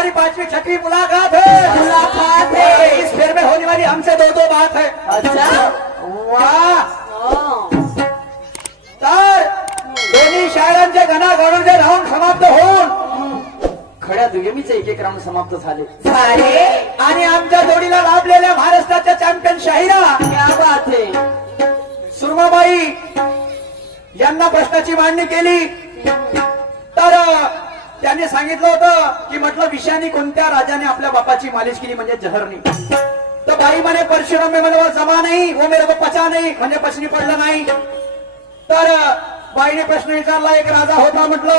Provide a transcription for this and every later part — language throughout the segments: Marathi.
हमारी 5वीं 6वीं मुलाकात है। इस फेर में होने वाली हमसे 2-2 बात है। अच्छा वाह तर दोन्ही शायरांचे घणाघाडूचे राऊंड समाप्त होऊन खड्या दुय्यमीचे 1-1 राऊंड समाप्त झाले आणि आमच्या जोडीला लाभलेल्या महाराष्ट्राच्या चॅम्पियन शाहिरा क्या बात है। सुरमाबाई यांना प्रश्नाची मांडणी केली तर त्यांनी सांगितलं होतं की म्हटलं विषयाने कोणत्या राजाने आपल्या बापाची मालिश केली म्हणजे जहरनी। तर बाई म्हणे परशुराम में म्हणजे जमा नाही वो मेरे को पचा नाही म्हणजे पचनी पडलं नाही। तर बाईने प्रश्न विचारला एक राजा होता म्हटलं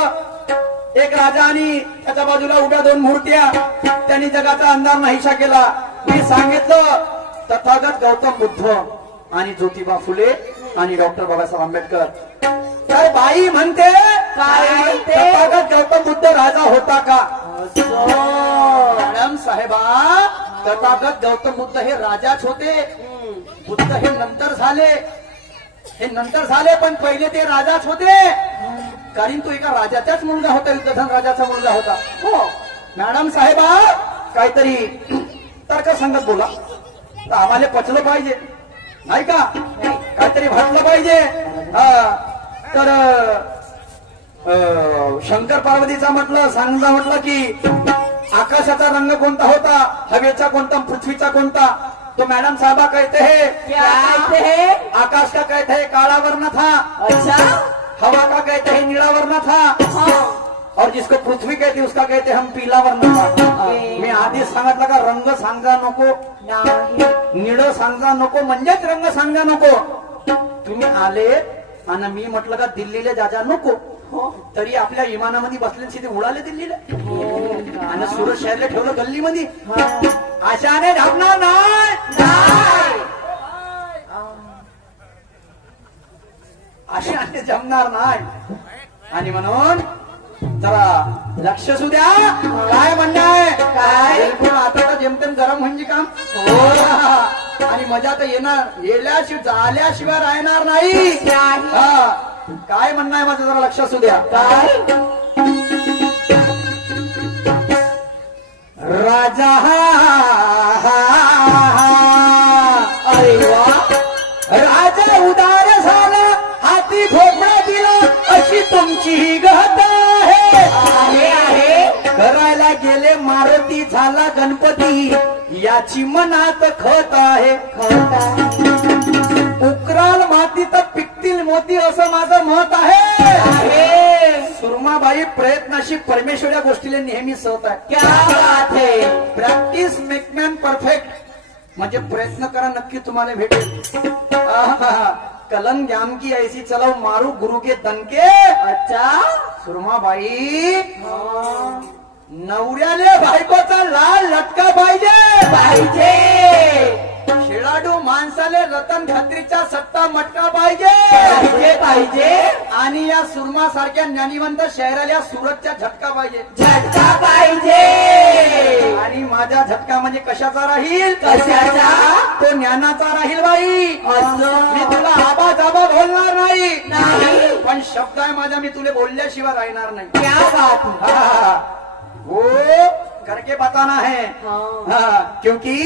एक राजा आणि त्याच्या बाजूला उभ्या 2 मूर्त्या त्यांनी जगाचा अंधार नाहीसा केला। मी सांगितलं तथागत गौतम बुद्ध आणि ज्योतिबा फुले आणि डॉक्टर बाबासाहेब आंबेडकर। तर बाई म्हणते तथागत गौतम बुद्ध राजा होता का? मॅडम साहेबा तथागत गौतम बुद्ध हे राजाच होते। बुद्ध हे नंतर झाले पण पहिले ते राजाच होते कारण तो एका राजाचाच मुलगा होता युद्धधन राजाचा मुलगा होता। हो मॅडम साहेबा काहीतरी तर्कसंगत बोला तर आम्हाला पचलं पाहिजे नाही का काहीतरी भाटलं पाहिजे। तर शंकर पार्वतीचा म्हटलं की आकाशाचा रंग कोणता होता हवेचा कोणता पृथ्वीचा कोणता? तो मैडम साहबा कहते हैं क्या कहते हैं? आकाश का कहते हैं काला वर्ण था। अच्छा हवा का कहते हैं नीला वर्ण था। हाँ। और जिसको पृथ्वी कहते हैं उसका कहते हैं हम पीला वर्ण था। मी आधीच सांगितलं का रंग सांगा नको निळ सांगा नको म्हणजेच रंग सांगा नको। तुम्ही आले आणि मी म्हटलं का दिल्लीला जा नको तरी आपल्या विमानामध्ये बसले तिथे उडाले दिल्लीला आणि सुरत शहरला ठेवलं गल्लीमध्ये आशाने ढाबणार नाही आशाने जमणार नाही। आणि म्हणून जरा लक्ष असू द्या काय म्हणणं आहे काय पण आता तर जेमतेम गरम म्हणजे काम आणि मजा तर झाल्याशिवाय राहणार नाही। काय म्हणणं आहे माझं जरा लक्ष असू द्या काय राजा अरे वा राजा उदार झाला हाती भोपळा दिला अशी तुमची ही गहत आहे। करायला गेले मारुती झाला गणपती याची मनात खत आहे। उकराल माती तर पिकतील मोती असं माझं मत आहे। सुरमाबाई प्रयत्नाशी परमेश्वर या गोष्टीला नेहमी सहत आहे। क्या बात है। प्रॅक्टिस मेक मॅन परफेक्ट म्हणजे प्रयत्न करा नक्की तुम्हाला भेटेल। कलन ज्ञान की ऐसी चलाव मारू गुरु के दणके। अच्छा सुरमाबाई नवऱ्याले बायकोचा लाल लटका पाहिजे खेळाडू माणसाले रतन खात्रीचा सत्ता मटका पाहिजे आणि या सुरमा सारख्या ज्ञानीवंत शहराला सुरतच्या झटका पाहिजे आणि माझा झटका म्हणजे कशाचा राहील तो ज्ञानाचा राहील बाई। मी तुला आबा जाबा बोलणार नाही पण शब्द आहे माझा मी तुला बोलल्याशिवाय राहणार नाही। क्या बात वो करके बताना है। क्योंकि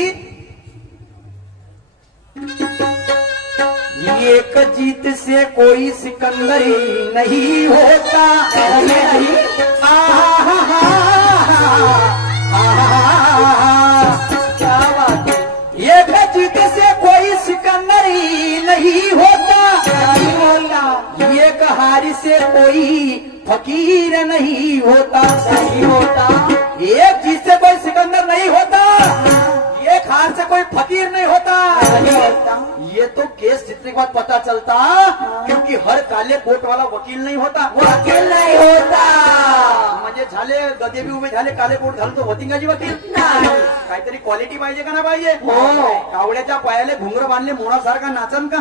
एक जीत से कोई सिकंदरी नहीं होता। क्या बात है। एक जीत से कोई सिकंदरी नहीं होता। एक हार से कोई फकीर नहीं होता। एक जीत से कोई सिकंदर नहीं होता एक हार से कोई फकीर नहीं होता। ये तो केस जितने के बाद पता चलता क्योंकि हर काले कोट वाला वकील नहीं होता म्हणजे झाले गदे बी उभे झाले काले कोट घालून तो होतिंगाजी वकील काहीतरी क्वालिटी पाहिजे का ना पाहिजे। कावड्याच्या पायाले घुंगर बांधले मोरासारखा नाचन का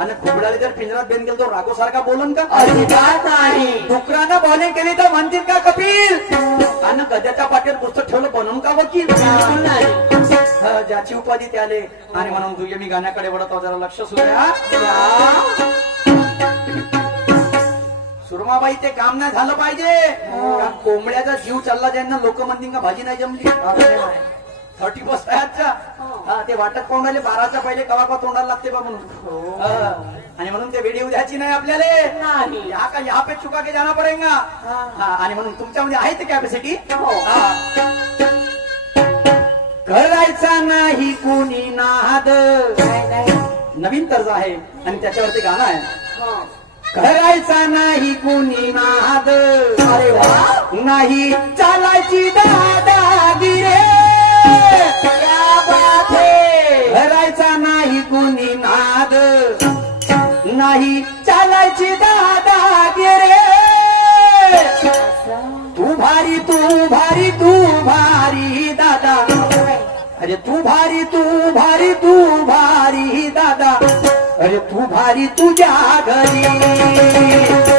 आणि खुबडाले जर पिंजरात बेन गेल तो रागो सारखा बोलन का डुकरानं बॉलिंग केली तर म्हणतील का कपिल आणि गद्याच्या पाठीवर पुस्तक ठेवलं बनवून का वकील ज्याची उपाधी त्याले। आणि म्हणून तुझे मी गाण्याकडे वळत जरा लक्ष सुद्धा सुरमाबाई ते काम नाही झालं पाहिजे. कारण कोंबड्याचा जीव चालला ज्यांना लोक म्हणतील का भाजी नाही जमली. 31 हा ते वाटत पाहून राहिले 12च्या पहिले कवा कवा तोंडाला लागते बा म्हणून. आणि म्हणून ते वेडी उद्याची नाही आपल्याला. यहाँ पे चुका के जाना पडेगा. आणि म्हणून तुमच्यामध्ये आहे ते कॅपॅसिटी. करायचा नाही कुणी नाद. नवीन तर्ज आहे आणि त्याच्यावरती गाणं आहे. करायचा नाही कुणी नाद. अरे वा. नाही चालायची दादागिरी. करायचा नाही कुणी नाद. नाही चालायची दादागिरी. तू भारी तू भारी तू भारी दादा. अरे तू भारी तू भारी तू भारी दादा. अरे तू भारी तुझ्या घरी.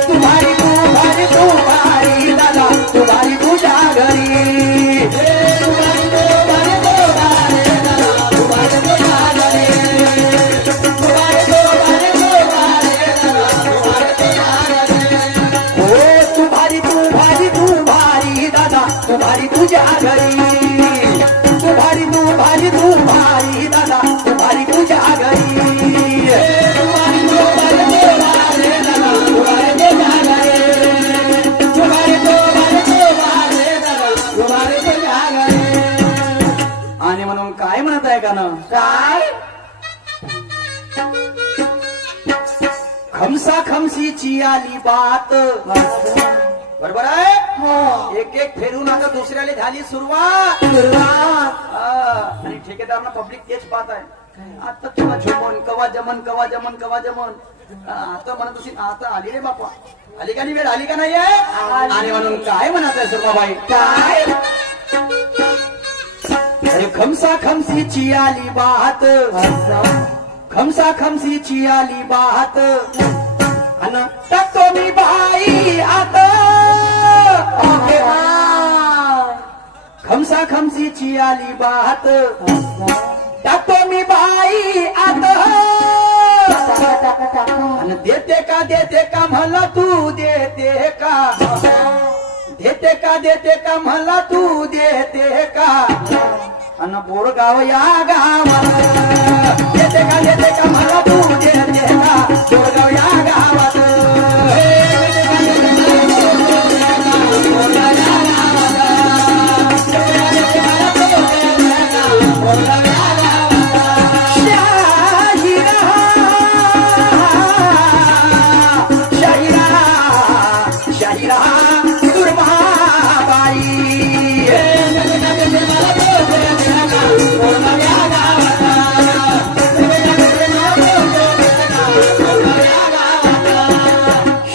तू भारी तू भारी तू भारी दादा. तू भारी तुझ्या घरी. तू भारी तू भारी तू भारी दादा. तू भारी तुझ्या घरी. तू भारी तू भारी तू भारी दादा. तू भारी तुझ्या घरी. हो तू भारी तू भारी तू भारी दादा. तू भारी तुझ्या घरी. तू भारी तू भारी तू भारी दादा. तू भारी तुझ्या घरी. आणि म्हणून काय म्हणत आहे गाणं. काय खमसा खमसीची आली बात. बरोबर आहे. एक एक फेरून आता दुसऱ्याला झाली सुरुवात. आणि ठेकेदारांना पब्लिक तेच पाहत आहे. आता तुला झुमन कवा जमन कवा जमन कवा जमन. आता म्हणत असेल आता आली रे बापा. आली का नाही वेळ. आली का नाही आहे. आणि म्हणून काय म्हणत आहे सुरमाबाई. काय अरे खमसा खमसीची आली बात. खमसा खमसीची आली बात. अन टाकतो मी बाई आता. खमसा खमसीची आली बात. टाकतो मी बाई आता. अन देते का मला तू देते का. देते का मला तू देते का. अन बोरगाव या गावात. देते का मला तू देते का. बोरगाव या गावात.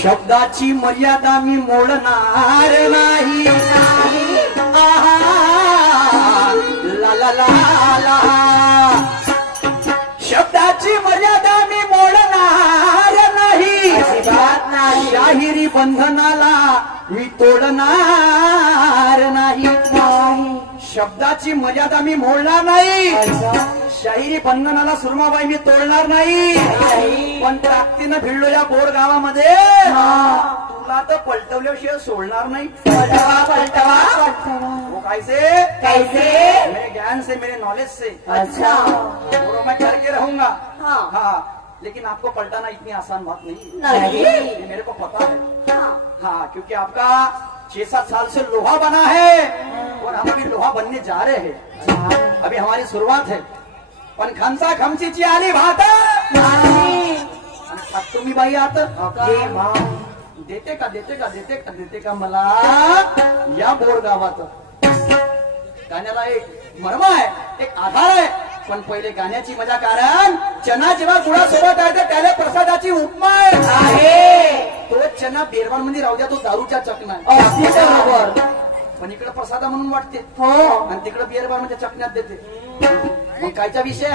शब्दाची मर्यादा मी मोडणार नाही. ला ला ला ला. शब्दाची मर्यादा मी मोडणार नाही. शाहिरी बंधनाला मी तोडणार नाही. शब्दाची मर्यादा मी मोडणार नाही. शाहिरी बंधनाला सुरमाबाई मी तोडणार नाही. पण ताकदीनं भिडलो या बोर गावामध्ये. तुला तर पलटवल्याशिवाय सोडणार नाही. पलटवा वो कैसे मेरे ज्ञान से मेरे नॉलेज से. अच्छा मैं करके रहूंगा. हाँ लेकिन आपको पलटाना इतनी आसान बात नहीं. ये मेरे को पता है. हाँ क्योंकि आपका 6-7 साल से लोहा बना है. और हम अभी लोहा बनने जा रहे हैं. अभी हमारी शुरुआत है. पण खमसा खमसीची आली भात. तुम्ही बाई आत. देते का मला या बोर गावात. गाण्याला एक मर्म आहे. एक आधार आहे. पण पहिले गाण्याची मजा. कारण चना जेव्हा गुळासोबत आहे तर त्याला प्रसादाची उपमा आहे. तो चना बेरवान मध्ये राहू द्या. तो दारूच्या चकना आहे. बरोबर. पण इकडे प्रसादा म्हणून वाटते. आणि तिकडे बेरवान म्हणजे चकण्यात देते. मग कायचा विषय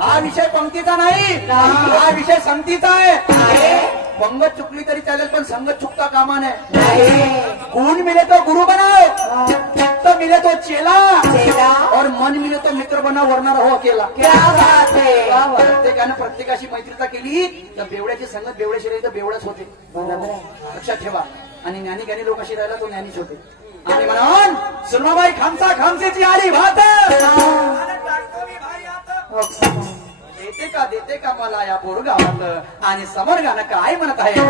हा विषय पंक्तीचा नाही. हा विषय संगतीचा आहे. पंगत चुकली तरी चालेल पण संगत चुकता कामा नये. नाही. गुण मिले तो गुरु बनाओ, चित्त मिले तो चेला, चेला. और मन मिले तो मित्र बनाव, वरना रहो अकेला. क्या बात है. प्रत्येकानं प्रत्येकाशी मैत्रीता केली तर बेवड्याची संगत बेवड्याशी राहिली तर बेवडाच होते. बरोबर आहे. लक्षात ठेवा. आणि ज्ञानी ज्ञानी लोकांशी राहिला तो ज्ञानीच होते. आणि म्हणून सुरमाबाई खामसा खामसेची आली भात, देते का मला या बोरगावात, आणि समोर गाणं काय म्हणत आहे.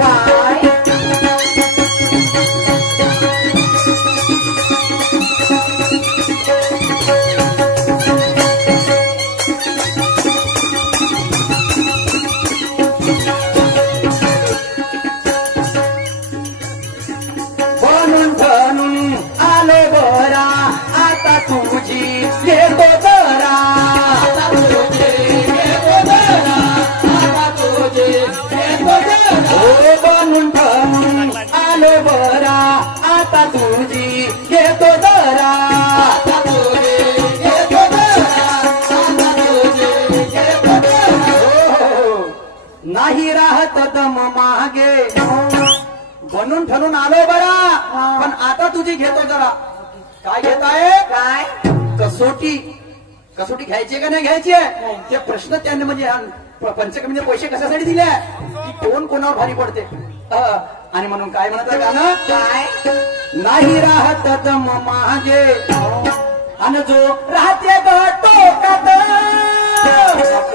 बनून बनून आलो बरा, आता तुझी घेतो जरा. बनून बनून आलो बरा, आता तुझी घेतो जरा. नाही राहत दम मागे, बनून ठरून आलो बरा, पण आता तुझी घेतो जरा. काय घेत आहे. काय. कसोटी. कसोटी घ्यायची का नाही घ्यायची आहे ते प्रश्न त्यांनी म्हणजे पंचकमीने पैसे कशासाठी दिले की कोण कोणावर भारी पडते. आणि म्हणून काय म्हणत आहे गाणं. काय. नाही राहत दम मागे, आणि जो राहते टोकात,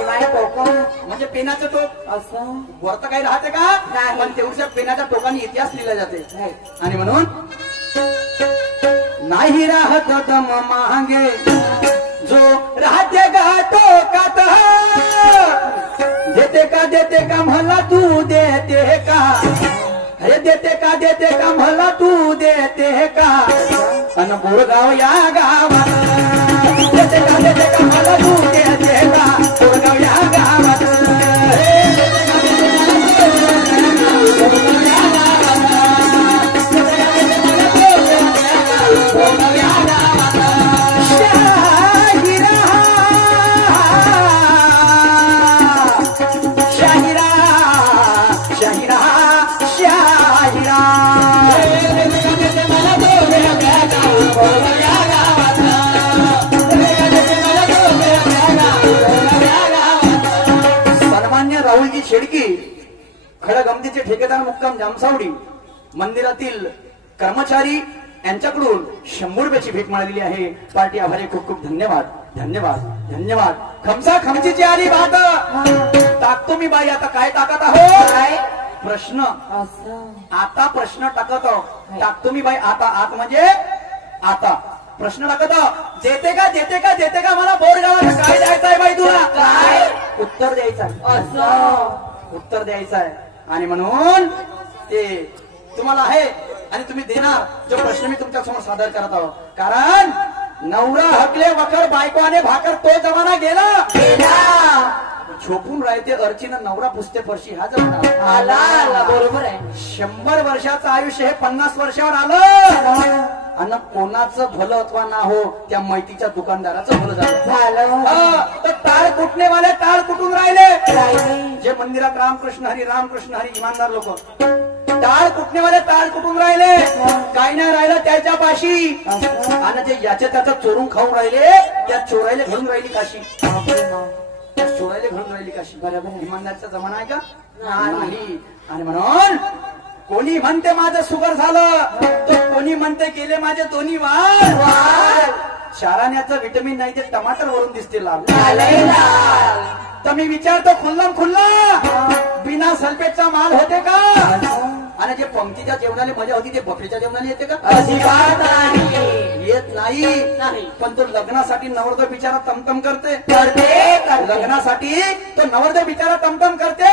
नाही टोकन म्हणजे पेनाचं टोक असं वरत काही राहते का नाही. पण तेवढ्या पेनाच्या टोकाने इतिहास लिहिला जाते. नाही. आणि म्हणून नाही राहत दम मागे, जो राहते का टोकात, देते का मला तू देते का, अरे देते का मला तू देते का, अन बोरगाव या गावात, देते का मला तू देते का, बोरगाव या गावात. सन्मान्य राहुलजी शेडकी, खडगमतीचे ठेकेदार मुक्काम जामसावडी, मंदिरातील कर्मचारी यांच्याकडून 100 रुपयाची भेट मिळालेली आहे. पार्टी आभारी. खूप खूप धन्यवाद. धन्यवाद. धन्यवाद. खमसा खमचीची आली बात, टाकतो मी बाई. आता काय टाकत आहो. काय. प्रश्न. असं आता प्रश्न टाकत आहो. टाकतो मी बाई. आता आत म्हणजे आता प्रश्न टाकत आहो. देते का मला बोरगावाला काय द्यायचं आहे बाई तुला. काय. उत्तर द्यायचं आहे. असं उत्तर द्यायचं आहे. आणि म्हणून ते तुम्हाला आहे आणि तुम्ही देणार जो प्रश्न मी तुमच्या समोर सादर करत आहोत. कारण नवरा हकले वखर बायकोने भाकर तो जमाना गेला. झोपून राहते अर्चीनं नवरा पुसते फरशी हा जमाना आला आला. बरोबर आहे. 100 वर्षाचं आयुष्य हे 50 वर्षावर आलं. आणि कोणाचं भलं अथवा ना हो त्या मैतीच्या दुकानदाराचं भलं झालं. तर टाळ कुटणेवाले टाळ कुटून राहिले. जे मंदिरात रामकृष्ण हरी इमानदार लोक टाळ कुटणेवाले टाळ कुटून राहिले. काय नाही राहिलं त्याच्यापाशी. आणि जे याचे त्याचं चोरून खाऊन राहिले त्या चोरायला घडून राहिली काशी. चोरायला घडून राहिली काशी. बरोबर. इमानदारचा जमाना आहे का नाही. आणि म्हणून कोणी म्हणते माझं सुगर झालं, तो कोणी म्हणते गेले माझे दोन्ही वाल. शाराण्याचं विटमिन नाही ते टमाटर वरून दिसते लाल. तर मी विचारतो खुल्लम खुल्ला बिना सल्फेटचा माल होते का. आणि जे पंक्तीच्या जेवणाला मजा होती ते बकरीच्या जेवणाला येते का. अजिबात नाही. येत नाही. पण तो लग्नासाठी नवरदेव बिचारा तमतम करते. लग्नासाठी तो नवरदेव बिचारा तमतम करते.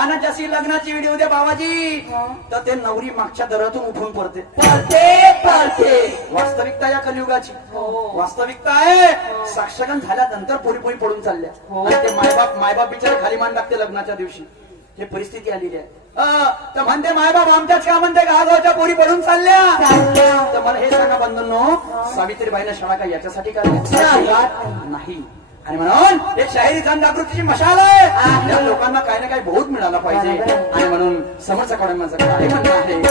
आणि जशी लग्नाची व्हिडिओ दे बाबाजी तर ते नवरी मागच्या दरातून उठून पडते. वास्तविकता या कलियुगाची वास्तविकता आहे. साक्षगण झाल्यानंतर पोरी पोरी पडून चालल्या. आणि ते मायबाप बिचारे खाली मान टाकते लग्नाच्या दिवशी. हे परिस्थिती आलेली आहे. तर म्हणते मायबाप आमच्याच का म्हणते गावाच्या पोरी पडून चालल्या. तर मला हे सांगा बंधूंनो, सावित्रीबाईनं शाळा काय याच्यासाठी काढल्या नाही. आणि म्हणून एक शाहिरी जनजागृतीची मशाल आहे. त्या लोकांना काही ना काही बहुत मिळाला पाहिजे. आणि म्हणून समोरच्या कडे माझं काय म्हणणं आहे.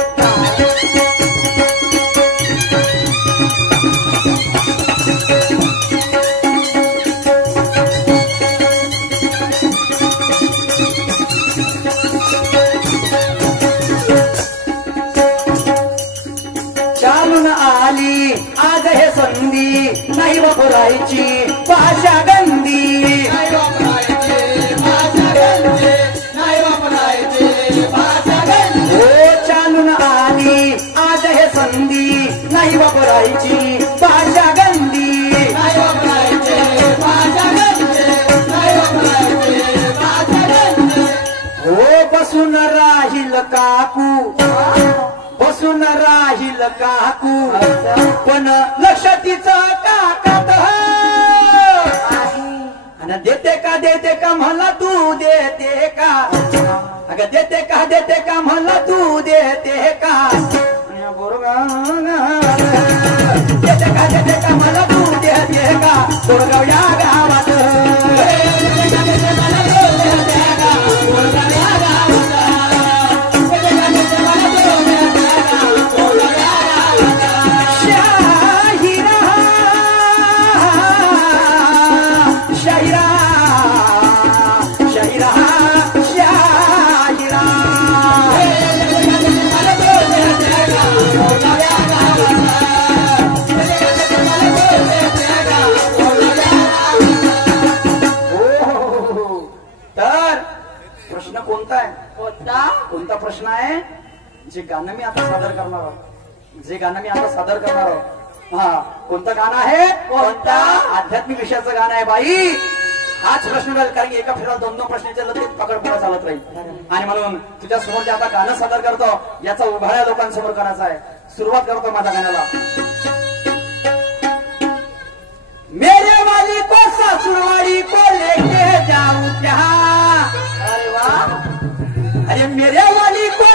चालून आली आज हे संधी नाही वापरायची भाषा गंदी. हो चालून आली आज हे संधी नाही वापरायची भाषा गंदी. हो बसून राहील काकू बसून राहील काकू पण लक्ष तिचं काकात. आणि देते का मला तू देते का अगं देते का मला तू देते का देते का मला तू देते का बोरगाव या गावात. कोणता प्रश्न आहे. जे गाणं मी आता सादर करणार आहोत हा कोणतं गाणं आहे. कोणता आध्यात्मिक विषयाचं गाणं आहे बाई. हाच प्रश्न राहील कारण एका फिराला 2-2 प्रश्नाच्या लगेच पकडपणा चालत राहील. आणि म्हणून तुझ्या समोर जे आता गाणं सादर करतो याचा उभाळ्या लोकांसमोर करायचा आहे. सुरुवात करतो माझ्या गाण्याला. मेरे वाली को सासुरवाडी को लेके जाऊ क्या. अरे वा अरे मेरे वाली को